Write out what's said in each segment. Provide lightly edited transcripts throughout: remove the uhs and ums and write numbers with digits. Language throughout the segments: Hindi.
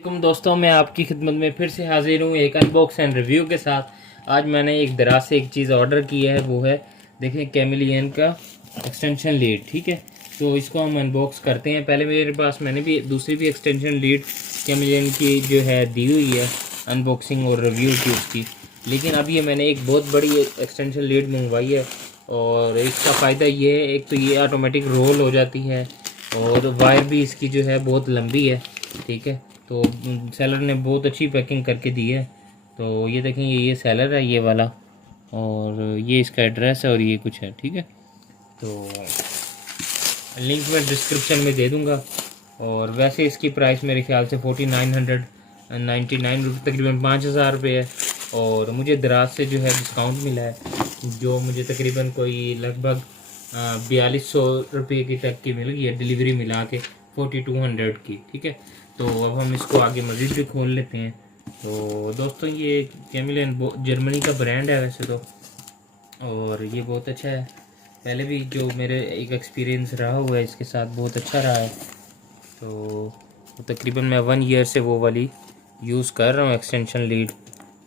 वालेकुम दोस्तों, मैं आपकी खिदमत में फिर से हाजिर हूँ एक अनबॉक्स एंड रिव्यू के साथ। आज मैंने एक दराज से एक चीज़ ऑर्डर की है, वो है देखें कैमिलियन का एक्सटेंशन लीड। ठीक है, तो इसको हम अनबॉक्स करते हैं। पहले मेरे पास मैंने भी दूसरी भी एक्सटेंशन लीड कैमिलियन की जो है दी हुई है अनबॉक्सिंग और रिव्यू की उसकी, लेकिन अब ये मैंने एक बहुत बड़ी एक्सटेंशन लीड मंगवाई है। और इसका फ़ायदा ये है, एक तो ये ऑटोमेटिक रोल हो जाती है और वायर भी इसकी जो है बहुत लंबी है। ठीक है, तो सेलर ने बहुत अच्छी पैकिंग करके दी है। तो ये देखें, ये सेलर है ये वाला, और ये इसका एड्रेस है और ये कुछ है। ठीक है, तो लिंक मैं डिस्क्रिप्शन में दे दूंगा। और वैसे इसकी प्राइस मेरे ख्याल से 4999 रुपये, तकरीबन 5000 रुपये है। और मुझे दराज से जो है डिस्काउंट मिला है, जो मुझे तकरीबन कोई लगभग 4200 रुपये की तक की मिल गई है, डिलीवरी मिला के 4200 की। ठीक है, तो अब हम इसको आगे मज़ीद भी खोल लेते हैं। तो दोस्तों, ये कैमिलियन जर्मनी का ब्रांड है वैसे तो, और ये बहुत अच्छा है। पहले भी जो मेरे एक एक्सपीरियंस रहा हुआ है इसके साथ, बहुत अच्छा रहा है। तो तकरीबन मैं 1 ईयर से वो वाली यूज़ कर रहा हूँ एक्सटेंशन लीड,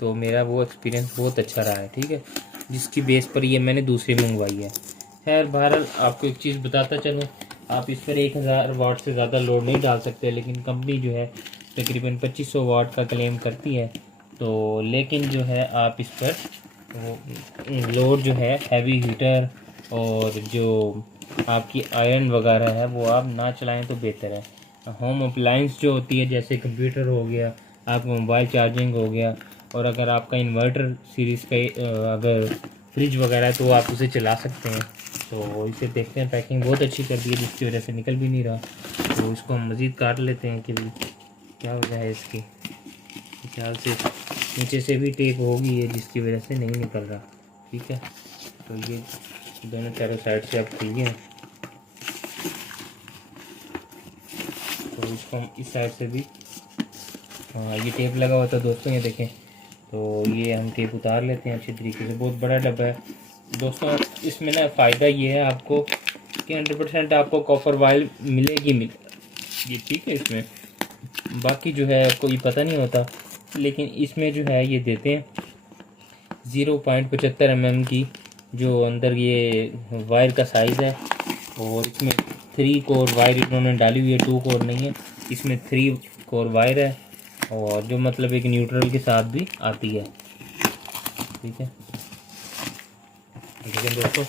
तो मेरा वो एक्सपीरियंस बहुत अच्छा रहा है। ठीक है, जिसकी बेस पर ये मैंने दूसरी मंगवाई है। खैर बहरहाल आपको एक चीज़ बताता चलूँ, आप इस पर 1000 वाट से ज़्यादा लोड नहीं डाल सकते, लेकिन कंपनी जो है तकरीबन 2500 वाट का क्लेम करती है। तो लेकिन जो है आप इस पर वो लोड जो है हैवी हीटर और जो आपकी आयरन वगैरह है वो आप ना चलाएं तो बेहतर है। होम अप्लाइंस जो होती है, जैसे कंप्यूटर हो गया, आपका मोबाइल चार्जिंग हो गया, और अगर आपका इन्वर्टर सीरीज़ का अगर फ्रिज वगैरह है तो आप उसे चला सकते हैं। तो इसे देखते हैं, पैकिंग बहुत अच्छी कर दी है जिसकी वजह से निकल भी नहीं रहा। तो इसको हम मज़ीद काट लेते हैं कि क्या वजह है इसकी। ख्याल से नीचे से भी टेप होगी है जिसकी वजह से नहीं निकल रहा। ठीक है, तो ये दोनों चारों साइड से आप खुल हैं, तो इसको हम इस साइड से भी, हाँ ये टेप लगा हुआ था दोस्तों, ये देखें। तो ये हम टेप उतार लेते हैं अच्छी तरीके से। बहुत बड़ा डब्बा है दोस्तों। इसमें ना फ़ायदा ये है आपको कि 100% आपको कॉपर वायर मिलेगी ये। ठीक है, इसमें बाकी जो है कोई पता नहीं होता, लेकिन इसमें जो है ये देते हैं 0.75 mm की जो अंदर ये वायर का साइज़ है। और इसमें 3 कोर वायर इन्होंने डाली हुई है, 2 कोर नहीं है, इसमें 3 कोर वायर है, और जो मतलब एक न्यूट्रल के साथ भी आती है। ठीक है, लेकिन दोस्तों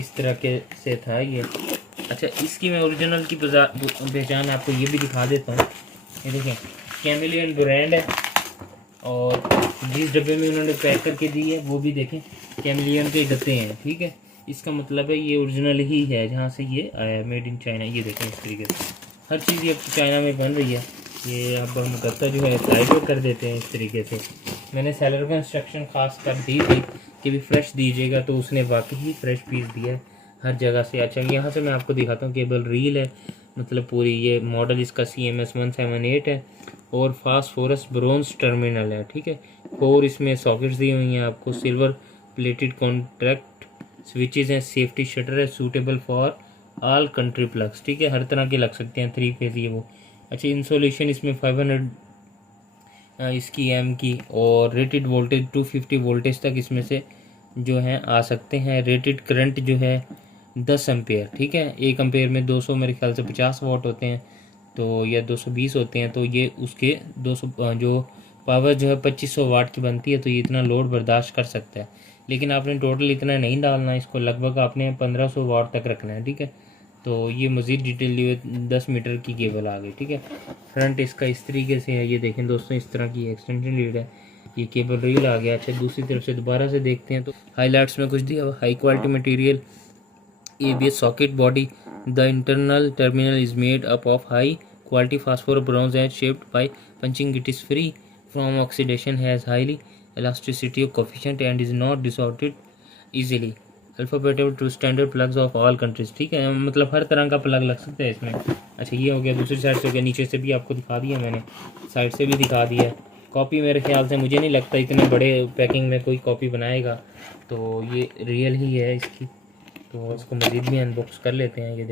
इस तरह के से था ये। अच्छा, इसकी मैं ओरिजिनल की पहचान आपको ये भी दिखा देता हूँ। ये देखें, कैमिलियन ब्रांड है, और जिस डब्बे में उन्होंने पैक करके दी है वो भी देखें कैमिलियन के डब्बे हैं। ठीक है, इसका मतलब है ये ओरिजिनल ही है जहाँ से ये आया है, मेड इन चाइना। ये देखें इस तरीके से हर चीज़ ये चाइना में बन रही है। ये अब हम गत्ता जो है साइड में कर देते हैं इस तरीके से। मैंने सेलर को इंस्ट्रक्शन खास कर दी थी कि भी फ्रेश दीजिएगा, तो उसने वाकई ही फ्रेश पीस दिया है हर जगह से। अच्छा, यहाँ से मैं आपको दिखाता हूँ, केबल रील है, मतलब पूरी। ये मॉडल इसका CMS 178 है, और फास्फोरस ब्रोंज टर्मिनल है। ठीक है, 4 इसमें सॉकेट्स दी हुई हैं आपको, सिल्वर प्लेटेड कॉन्ट्रैक्ट स्विचेस हैं, सेफ्टी शटर है, suitable for all country plugs. ठीक है, हर तरह के लग सकते हैं, 3 फेज ये वो। अच्छा, इंसोलेशन इसमें 500 इसकी एम की, और रेटेड वोल्टेज 250 वोल्टेज तक इसमें से जो है आ सकते हैं। रेटेड करंट जो है 10 एम्पेयर। ठीक है, 1 एम्पेयर में 200 मेरे ख्याल से 50 वाट होते हैं, तो या 220 होते हैं, तो ये उसके 200 जो पावर जो है 2500 वाट की बनती है, तो ये इतना लोड बर्दाश्त कर सकता है। लेकिन आपने टोटल इतना नहीं डालना, इसको लगभग आपने 1500 वाट तक रखना है। ठीक है, तो ये मज़ीद डिटेल लिए 10 मीटर की केबल आ गई। ठीक है, फ्रंट इसका इस तरीके से है, ये देखें दोस्तों, इस तरह की एक्सटेंशन लीड है। ये केबल रील आ गया। अच्छा, दूसरी तरफ से दोबारा से देखते हैं तो हाईलाइट्स में कुछ दिया हुआ, high quality material, ABS socket body. The internal terminal is made up of high quality phosphor bronze and shaped by punching. It is free from oxidation, has highly elasticity coefficient and is not distorted easily. Alphabetical to standard plugs of all countries. ठीक है, मतलब हर तरह का प्लग लग सकता है इसमें। अच्छा, ये हो गया, दूसरी साइड से हो गया, नीचे से भी आपको दिखा दिया मैंने, साइड से भी दिखा दिया। कॉपी मेरे ख्याल से मुझे नहीं लगता इतने बड़े पैकिंग में कोई कॉपी बनाएगा, तो ये रियल ही है इसकी। तो इसको मज़ीद भी अनबॉक्स कर लेते हैं। ये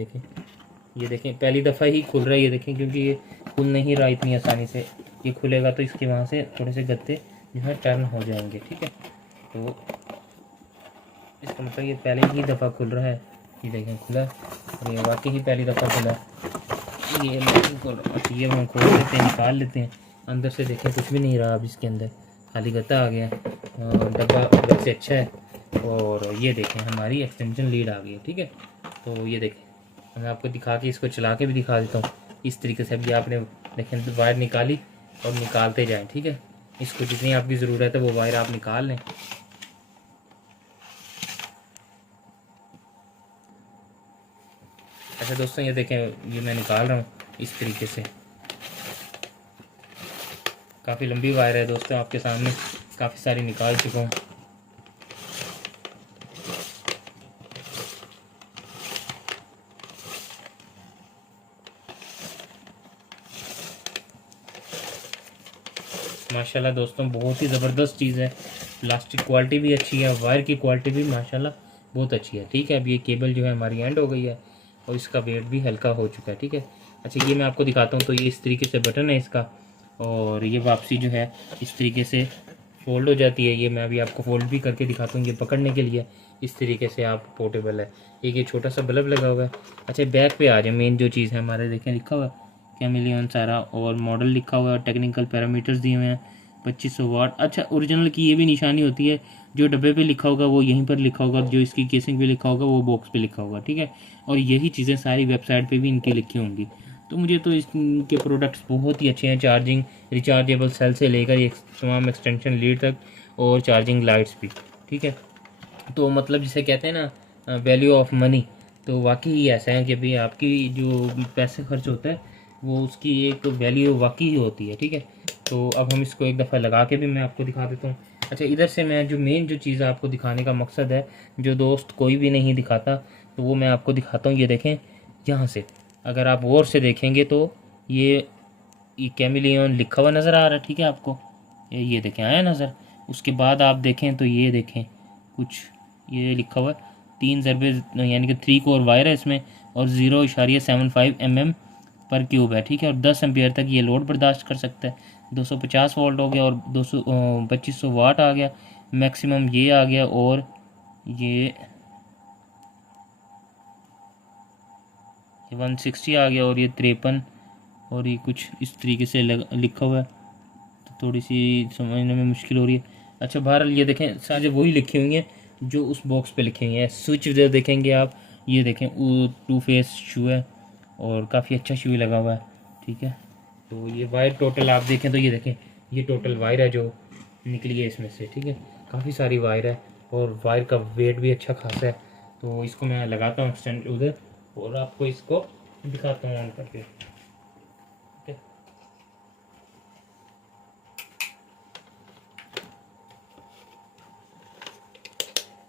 देखें पहली दफ़ा ही खुल रहा है, ये देखें, क्योंकि ये खुल नहीं रहा इतनी आसानी से। ये खुलेगा तो इसके वहाँ से थोड़े से गत्ते जो है टर्न हो जाएंगे, ठीक है। तो इसका मतलब ये पहले ही दफ़ा खुल रहा है, ये देखें खुला, और ये वाकई ही पहली दफ़ा खुला। ये अच्छा ये हम खोल लेते हैं, निकाल लेते हैं। अंदर से देखें कुछ भी नहीं रहा अब इसके अंदर, खाली गत्ता आ गया। डब्बा वैसे अच्छा है। और ये देखें हमारी एक्सटेंशन लीड आ गई है, ठीक है। तो ये देखें मैं आपको दिखा के इसको चला के भी दिखा देता हूँ। इस तरीके से अभी आपने देखें वायर निकाली और निकालते जाएँ, ठीक है। इसको जितनी आपकी ज़रूरत है वो वायर आप निकाल लें। अच्छा दोस्तों ये देखें ये मैं निकाल रहा हूँ इस तरीके से। काफ़ी लंबी वायर है दोस्तों, आपके सामने काफ़ी सारी निकाल चुका हूँ। माशाल्लाह दोस्तों बहुत ही ज़बरदस्त चीज़ है। प्लास्टिक क्वालिटी भी अच्छी है, वायर की क्वालिटी भी माशाल्लाह बहुत अच्छी है, ठीक है। अब ये केबल जो है हमारी एंड हो गई है और इसका वेट भी हल्का हो चुका है, ठीक है। अच्छा ये मैं आपको दिखाता हूँ। तो ये इस तरीके से बटन है इसका, और ये वापसी जो है इस तरीके से फोल्ड हो जाती है। ये मैं अभी आपको फोल्ड भी करके दिखाता हूँ। ये पकड़ने के लिए इस तरीके से आप पोर्टेबल है। एक ये छोटा सा बल्ब लगा हुआ है। अच्छा बैक पे आ जाए, मेन जो चीज़ है हमारे देखें लिखा हुआ है कैमिलियन सारा, और मॉडल लिखा हुआ है, टेक्निकल पैरामीटर्स दिए हुए हैं, 2500 वाट। अच्छा ओरिजिनल की ये भी निशानी होती है, जो डब्बे पे लिखा होगा वो यहीं पर लिखा होगा, जो इसकी केसिंग पे लिखा होगा वो बॉक्स पे लिखा होगा, ठीक है। और यही चीज़ें सारी वेबसाइट पे भी इनकी लिखी होंगी। तो मुझे तो इनके प्रोडक्ट्स बहुत ही अच्छे हैं। चार्जिंग रिचार्जेबल सेल से लेकर ये तमाम एक्सटेंशन लीड तक, और चार्जिंग लाइट्स भी, ठीक है। तो मतलब जिसे कहते हैं ना वैल्यू ऑफ मनी, तो वाकई ऐसा है कि भाई आपकी जो पैसे खर्च होता है वो उसकी एक वैल्यू वाकई होती है, ठीक है। तो अब हम इसको एक दफ़ा लगा के भी मैं आपको दिखा देता हूँ। अच्छा इधर से मैं जो मेन जो चीज़ आपको दिखाने का मकसद है, जो दोस्त कोई भी नहीं दिखाता, तो वो मैं आपको दिखाता हूँ। ये देखें यहाँ से अगर आप गौर से देखेंगे तो ये कैमिलियन लिखा हुआ नज़र आ रहा है, ठीक है आपको। ये देखें आया नज़र। उसके बाद आप देखें तो ये देखें कुछ ये लिखा हुआ है 3 ज़रबे यानी कि 3 कोर वायर है इसमें, और 0.75 mm पर क्यूब है, ठीक है। और 10 एम्पियर तक ये लोड बर्दाश्त कर सकता है। 250 वोल्ट हो गया, और 2500 वाट आ गया मैक्सिमम, ये आ गया। और ये 160 आ गया, और ये 53, और ये कुछ इस तरीके से लिखा हुआ है, तो थोड़ी सी समझने में मुश्किल हो रही है। अच्छा बहरहाल ये देखें सारे वही लिखी हुई हैं जो उस बॉक्स पे लिखी हुई हैं। स्विच जो देखेंगे आप, ये देखें 2 फेस शू है, और काफ़ी अच्छा शू लगा हुआ है, ठीक है। तो ये वायर टोटल आप देखें तो ये देखें ये टोटल वायर है जो निकली है इसमें से, ठीक है। काफ़ी सारी वायर है, और वायर का वेट भी अच्छा खासा है। तो इसको मैं लगाता हूँ एक्सटेंड उधर, और आपको इसको दिखाता हूँ ऑन करके, ठीक है।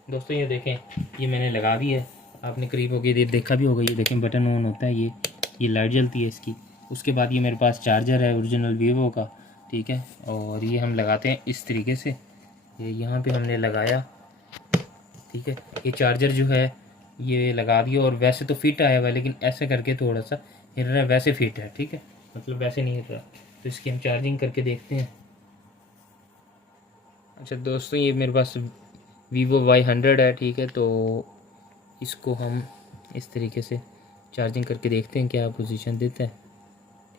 दोस्तों ये देखें ये मैंने लगा दी है, आपने करीब हो गई देखा भी होगा। ये देखें बटन ऑन होता है, ये लाइट जलती है इसकी। उसके बाद ये मेरे पास चार्जर है ओरिजिनल वीवो का, ठीक है। और ये हम लगाते हैं इस तरीके से, ये यहाँ पे हमने लगाया, ठीक है। ये चार्जर जो है ये लगा दिया, और वैसे तो फिट आया हुआ है, लेकिन ऐसे करके थोड़ा सा हिल रहा है, वैसे फिट है, ठीक है। मतलब वैसे नहीं हिल रहा। तो इसकी हम चार्जिंग करके देखते हैं। अच्छा दोस्तों ये मेरे पास वीवो Y100 है, ठीक है। तो इसको हम इस तरीके से चार्जिंग करके देखते हैं क्या पोजीशन देता है,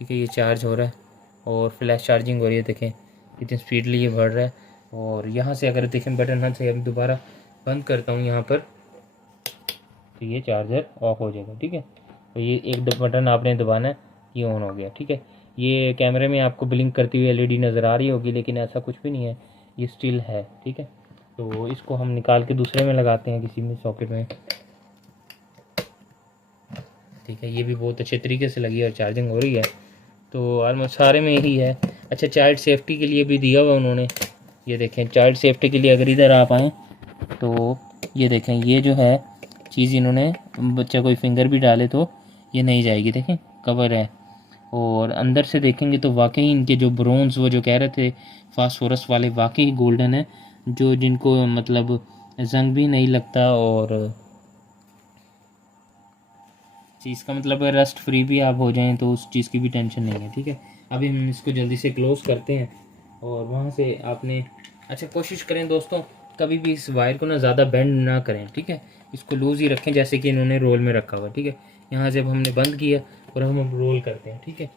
ठीक है। ये चार्ज हो रहा है, और फ्लैश चार्जिंग हो रही है, देखें कितनी स्पीडली ये बढ़ रहा है। और यहाँ से अगर देखें बटन हाथ से अब दोबारा बंद करता हूँ यहाँ पर, तो ये चार्जर ऑफ हो जाएगा, ठीक है। तो ये एक बटन आपने दबाना है, ये ऑन हो गया, ठीक है। ये कैमरे में आपको ब्लिंक करती हुई LED नज़र आ रही होगी, लेकिन ऐसा कुछ भी नहीं है, ये स्टिल है, ठीक है। तो इसको हम निकाल के दूसरे में लगाते हैं किसी में सॉकेट में, ठीक है। ये भी बहुत अच्छे तरीके से लगी है और चार्जिंग हो रही है। तो ऑलमोस्ट सारे में यही है। अच्छा चाइल्ड सेफ्टी के लिए भी दिया हुआ उन्होंने, ये देखें चाइल्ड सेफ्टी के लिए अगर इधर आप आएँ तो ये देखें ये जो है चीज़ इन्होंने, बच्चा कोई फिंगर भी डाले तो ये नहीं जाएगी, देखें कवर है। और अंदर से देखेंगे तो वाकई इनके जो ब्रोंज वो जो कह रहे थे फास्फोरस वाले वाकई गोल्डन है, जो जिनको मतलब जंग भी नहीं लगता, और चीज़ का मतलब रस्ट फ्री भी आप हो जाएं तो उस चीज़ की भी टेंशन नहीं है, ठीक है। अभी हम इसको जल्दी से क्लोज़ करते हैं और वहाँ से आपने अच्छा कोशिश करें दोस्तों, कभी भी इस वायर को ना ज़्यादा बेंड ना करें, ठीक है। इसको लूज़ ही रखें जैसे कि इन्होंने रोल में रखा हुआ, ठीक है। यहाँ से अब हमने बंद किया और हम अब रोल करते हैं, ठीक है।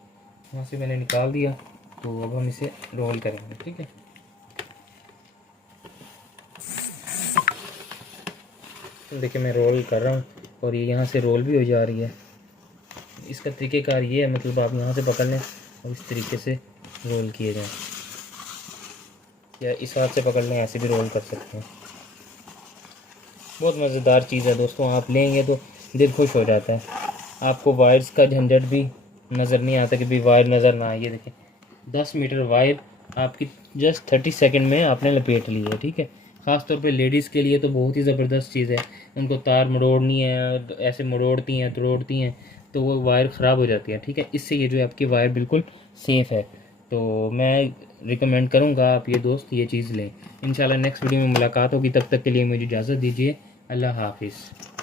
यहाँ से मैंने निकाल दिया, तो अब हम इसे रोल करेंगे, ठीक है। तो देखिए मैं रोल कर रहा हूँ और ये यहाँ से रोल भी हो जा रही है। इसका तरीक़ेकार ये है, मतलब आप यहाँ से पकड़ लें और इस तरीके से रोल किए जाएँ, या इस हाथ से पकड़ लें, ऐसे भी रोल कर सकते हैं। बहुत मज़ेदार चीज़ है दोस्तों, आप लेंगे तो दिल खुश हो जाता है। आपको वायर्स का झंझट भी नज़र नहीं आता कि भी वायर नज़र ना आए। ये देखें 10 मीटर वायर आपकी जस्ट 30 सेकंड में आपने लपेट ली है, ठीक है। ख़ास तौर पे लेडीज़ के लिए तो बहुत ही ज़बरदस्त चीज़ है। उनको तार मरोड़नी है, ऐसे मरोड़ती हैं, तोड़ती हैं, तो वो वायर ख़राब हो जाती है, ठीक है। इससे ये जो है आपकी वायर बिल्कुल सेफ़ है। तो मैं रिकमेंड करूँगा आप ये दोस्त ये चीज़ लें। इंशाल्लाह नेक्स्ट वीडियो में मुलाकात होगी, तब तक के लिए मुझे इजाज़त दीजिए। अल्लाह हाफिज़।